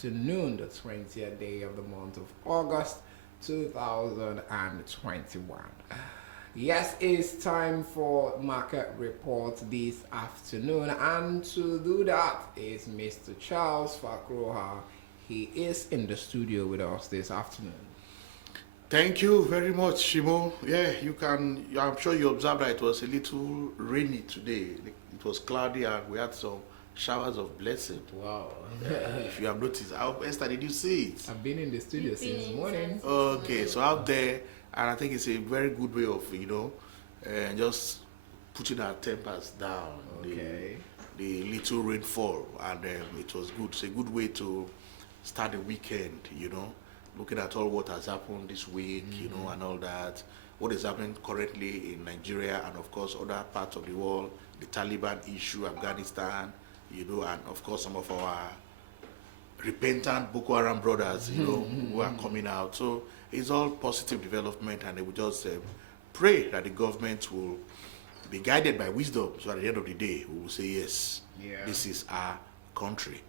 afternoon, the 20th day of the month of August 2021. Yes, it's time for market report this afternoon, and to do that is Mr. Charles Fakroha. He is in the studio with us this afternoon. Thank you very much, Shimo. Yeah, you can. I'm sure you observed that it was a little rainy today. It was cloudy and we had some showers of blessing. Wow. If you have noticed, how Esther, did you see it? I've been in the studio since morning. Okay, so out there, and I think it's a very good way of just putting our tempers down. Okay. The little rainfall, and it was good. It's a good way to start the weekend. Looking at all what has happened this week, and all that, what is happening currently in Nigeria and of course other parts of the world, the Taliban issue, Afghanistan, and of course some of our repentant Boko Haram brothers, who are coming out. So it's all positive development, and they will just pray that the government will be guided by wisdom, so at the end of the day, we will say, yes, this is our country.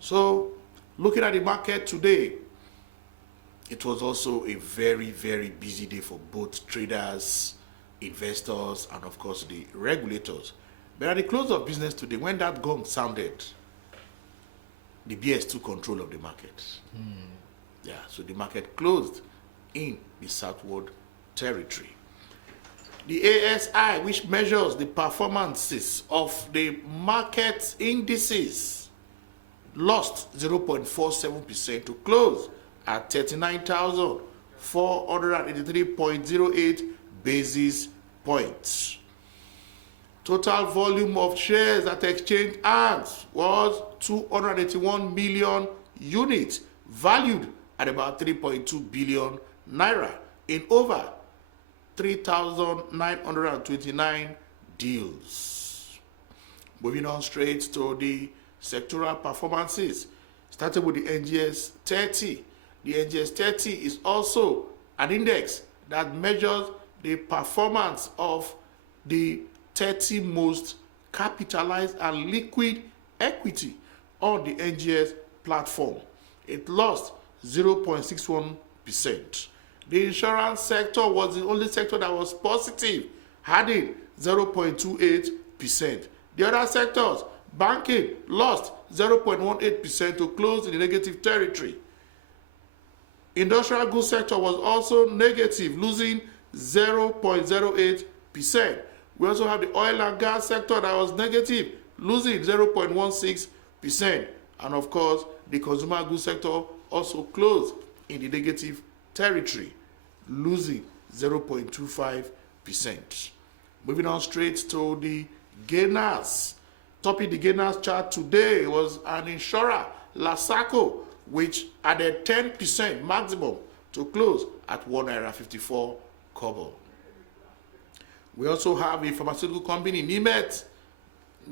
So looking at the market today, it was also a very, very busy day for both traders, investors, and of course the regulators. But at the close of business today, when that gong sounded, the BS took control of the market. So the market closed in the southward territory. The ASI, which measures the performances of the market indices, lost 0.47% to close at 39,483.08 basis points. Total volume of shares at exchange hands was 281 million units, valued at about 3.2 billion naira in over 3,929 deals. Moving on straight to the sectoral performances, starting with the NGS 30. The NGS 30 is also an index that measures the performance of the 30 most capitalized and liquid equity on the NGS platform. It lost 0.61%. The insurance sector was the only sector that was positive, adding 0.28%. The other sectors, banking, lost 0.18% to close in the negative territory. Industrial goods sector was also negative, losing 0.08%. We also have the oil and gas sector that was negative, losing 0.16%. And of course, the consumer goods sector also closed in the negative territory, losing 0.25%. Moving on straight to the gainers. Topping the gainers chart today was an insurer, Lasaco, which added 10% maximum to close at 1 naira 54 kobo. We also have a pharmaceutical company, Nimet.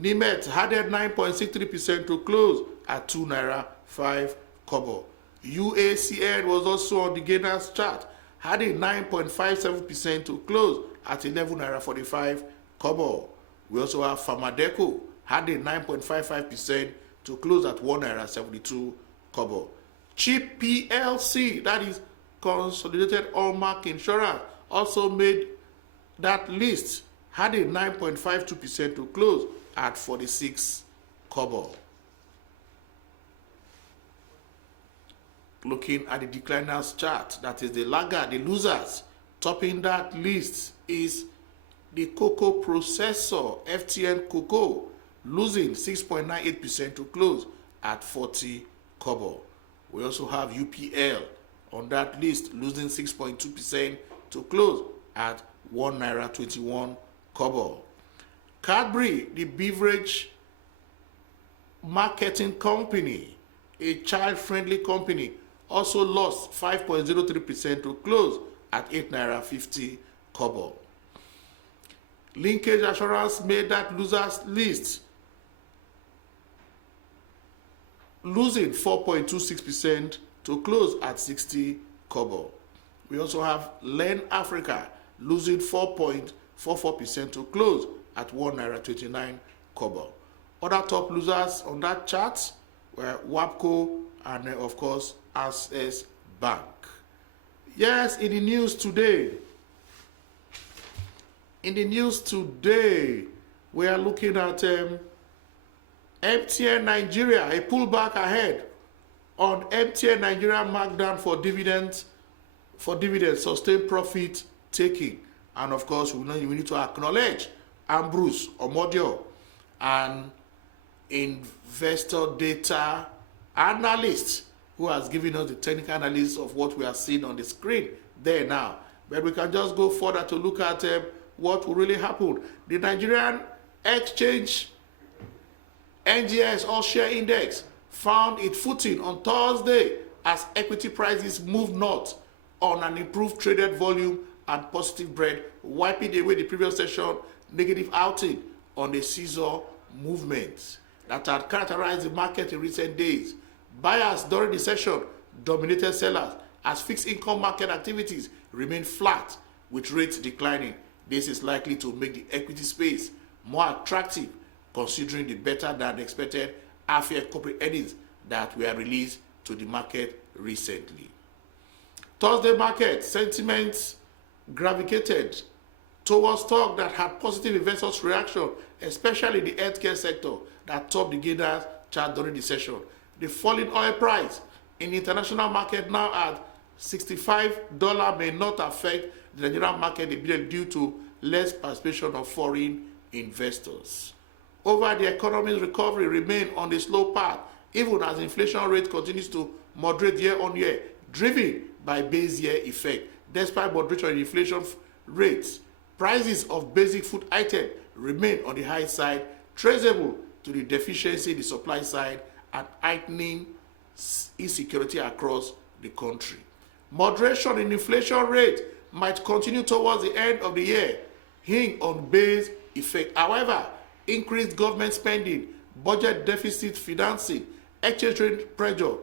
Nimet added 9.63% to close at 2 naira 5 kobo. UACN was also on the gainers chart, adding 9.57% to close at 11 naira 45 kobo. We also have Pharmadeco, adding 9.55% to close at 1 naira 72 kobo. Chip PLC, that is Consolidated Allmark Insurance, also made that list, adding 9.52% to close at 46 kobo. Looking at the decliners chart, that is the laggard, the losers, topping that list is the cocoa processor, FTN Cocoa, losing 6.98% to close at 40 kobo. We also have UPL on that list, losing 6.2% to close at 1 naira 21 kobo. Cadbury, the beverage marketing company, a child-friendly company, also lost 5.03% to close at 8 naira 50 kobo. Linkage Assurance made that losers list, losing 4.26% to close at 60 kobo. We also have Len Africa losing 4.44% to close at 1 naira 29 kobo. Other top losers on that chart were WAPCO and of course, Access Bank. Yes, in the news today, we are looking at MTN Nigeria, a pullback ahead on MTN Nigeria markdown for dividends, sustained profit taking. And of course, we need to acknowledge Ambrose Omodio, an investor data analyst, who has given us the technical analysis of what we are seeing on the screen there now. But we can just go further to look at what will really happen. The Nigerian Exchange NGX All Share Index found its footing on Thursday as equity prices moved north on an improved traded volume and positive bread, wiping away the previous session negative outing on the scissor movement that had characterized the market in recent days. Buyers during the session dominated sellers as fixed income market activities remained flat with rates declining. This is likely to make the equity space more attractive considering the better than expected half-year corporate earnings that were released to the market recently. Thursday market sentiments gravitated towards stock that had positive investors' reaction, especially the healthcare sector that topped the gainers chart during the session. The falling oil price in the international market now at $65 may not affect the Nigerian market immediately due to less participation of foreign investors. Over the economy's recovery remain on a slow path, even as inflation rate continues to moderate year on year, driven by base year effect. Despite moderation in inflation rates, prices of basic food items remain on the high side, traceable to the deficiency in the supply side and heightening insecurity across the country. Moderation in inflation rate might continue towards the end of the year, hinging on base effect. However, increased government spending, budget deficit financing, exchange rate pressure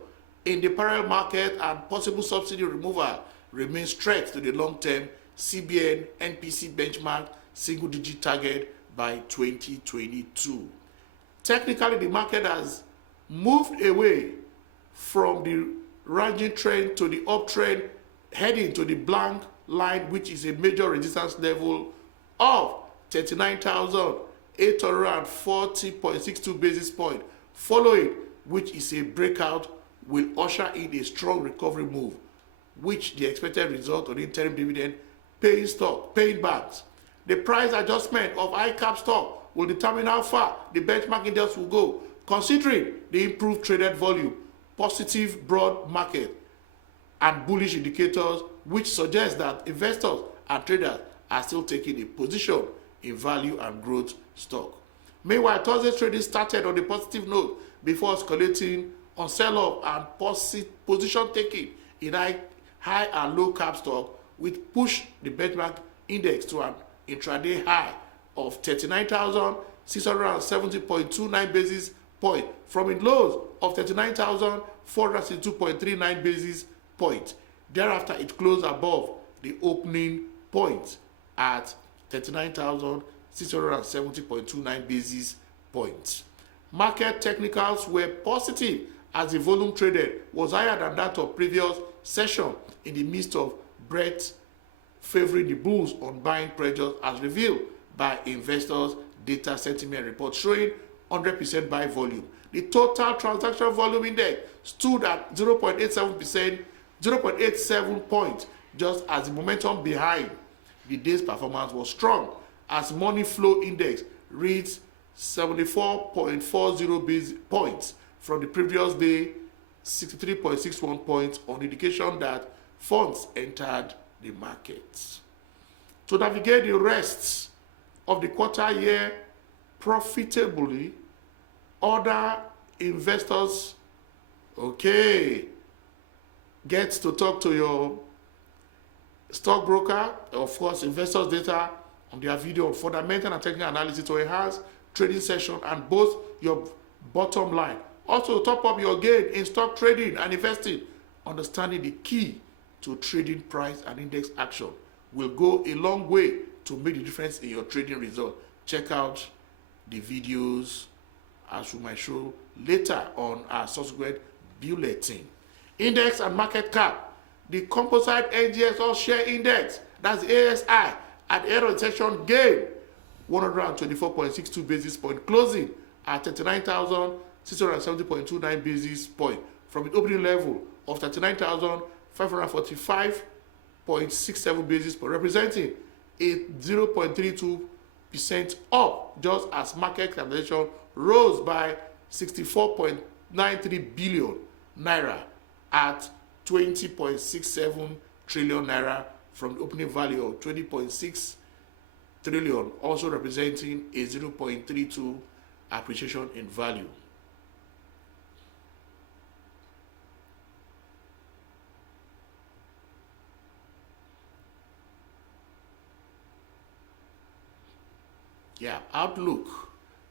in the parallel market, and possible subsidy removal remains threats to the long-term CBN NPC benchmark single-digit target by 2022. Technically, the market has moved away from the ranging trend to the uptrend, heading to the blank line, which is a major resistance level of 39,840.62 basis points, following which is a breakout will usher in a strong recovery move, which the expected result on interim dividend paying banks. The price adjustment of ICAP stock will determine how far the benchmark index will go, considering the improved traded volume, positive broad market, and bullish indicators, which suggest that investors and traders are still taking a position in value and growth stock. Meanwhile, Thursday's trading started on a positive note before escalating on sell-off and position taking in high and low cap stock, which pushed the benchmark index to an intraday high of 39,670.29 basis points from its lows of 39,462.39 basis points. Thereafter, it closed above the opening point at 39,670.29 basis points. Market technicals were positive as the volume traded was higher than that of previous session in the midst of breadth favoring the bulls on buying pressures, as revealed by investors' data sentiment report showing 100% buy volume. The total transaction volume index stood at 0.87 points, just as the momentum behind the day's performance was strong, as money flow index reached 74.40 basis points from the previous day, 63.61 points, on indication that funds entered the markets. To navigate the rest of the quarter year profitably, other investors, gets to talk to your stockbroker, of course, investors data on their video on fundamental and technical analysis to enhance trading session and boost your bottom line. Also, top up your gain in stock trading and investing. Understanding the key to trading price and index action will go a long way to make the difference in your trading result. Check out the videos as we might show later on our subsequent bulletin. Index and market cap. The composite NGX All Share Index, that's ASI, at the end of the session gained 124.62 basis point, closing at 39,670.29 basis point from the opening level of 39,545.67 basis point, representing a 0.32% up, just as market capitalization rose by 64.93 billion naira at 20.67 trillion naira from the opening value of 20.6 trillion, also representing a 0.32 appreciation in value. Yeah, outlook.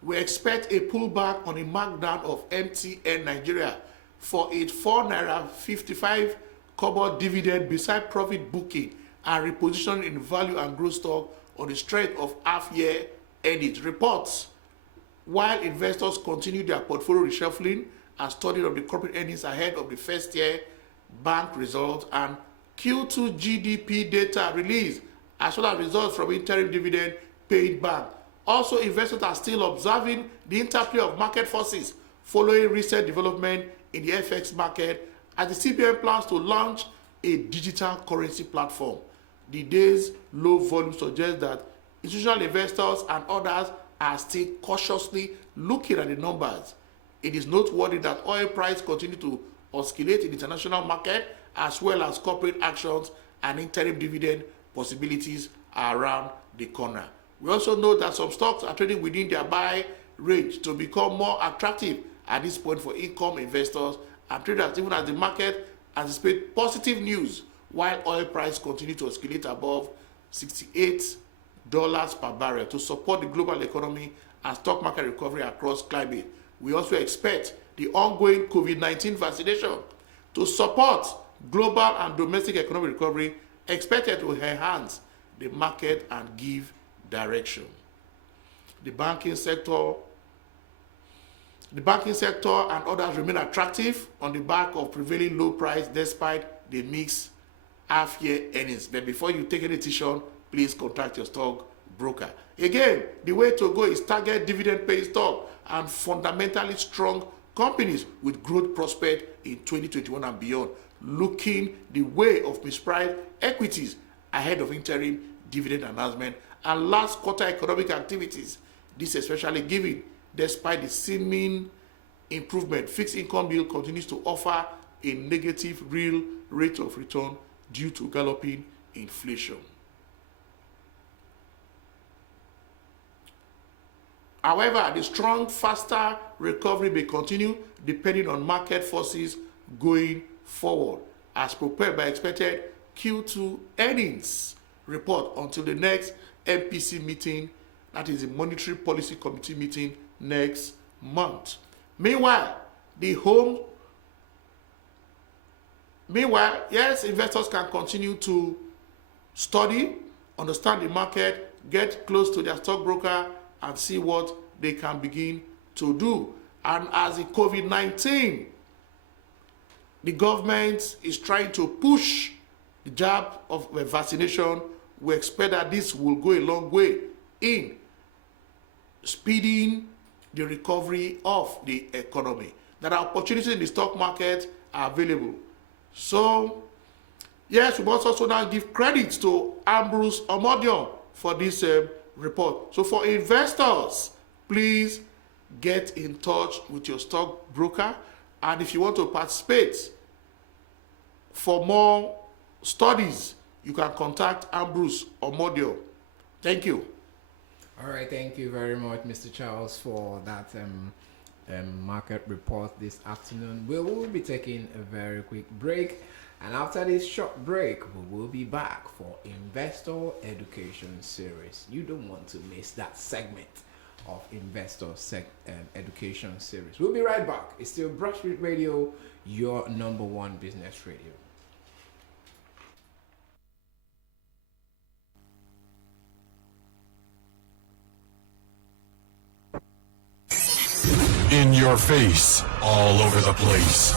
We expect a pullback on the markdown of MTN Nigeria for its 4 naira 55 kobo dividend beside profit booking and repositioning in value and growth stock on the strength of half-year earnings reports. While investors continue their portfolio reshuffling and study of the corporate earnings ahead of the first year bank results and Q2 GDP data release, as well as results from interim dividend paid bank. Also, investors are still observing the interplay of market forces following recent development in the FX market as the CBN plans to launch a digital currency platform. The day's low volume suggests that institutional investors and others are still cautiously looking at the numbers. It is noteworthy that oil price continue to oscillate in the international market, as well as corporate actions and interim dividend possibilities are around the corner. We also know that some stocks are trading within their buy range to become more attractive at this point for income investors and traders, even as the market anticipates positive news, while oil price continue to oscillate above $68 per barrel to support the global economy and stock market recovery across climate. We also expect the ongoing COVID-19 vaccination to support global and domestic economic recovery, expected to enhance the market and give direction. The banking sector and others remain attractive on the back of prevailing low price despite the mixed half-year earnings. But before you take any decision, please contact your stock broker. Again, the way to go is target dividend-paying stock and fundamentally strong companies with growth prospect in 2021 and beyond, looking the way of mispriced equities ahead of interim dividend announcement and last quarter economic activities. This especially given, despite the seeming improvement, fixed income yield continues to offer a negative real rate of return due to galloping inflation. However, the strong, faster recovery may continue depending on market forces going forward, as prepared by expected Q2 earnings report until the next MPC meeting, that is the Monetary Policy Committee meeting next month. Meanwhile, yes, investors can continue to study, understand the market, get close to their stockbroker, and see what they can begin to do. And as the COVID-19, the government is trying to push the jab of vaccination. We expect that this will go a long way in speeding the recovery of the economy. That opportunities in the stock market are available. So, yes, we must also now give credit to Ambrose Omodion for this report. So for investors, please get in touch with your stockbroker, and if you want to participate for more studies, you can contact Ambrose Omodion. Thank you. All right, thank you very much, Mr. Charles, for that market report this afternoon. We will be taking a very quick break, and after this short break, we will be back for Investor Education Series. You don't want to miss that segment of Investor Education Series. We'll be right back. It's still Broad Street Radio, your number one business radio. In your face, all over the place.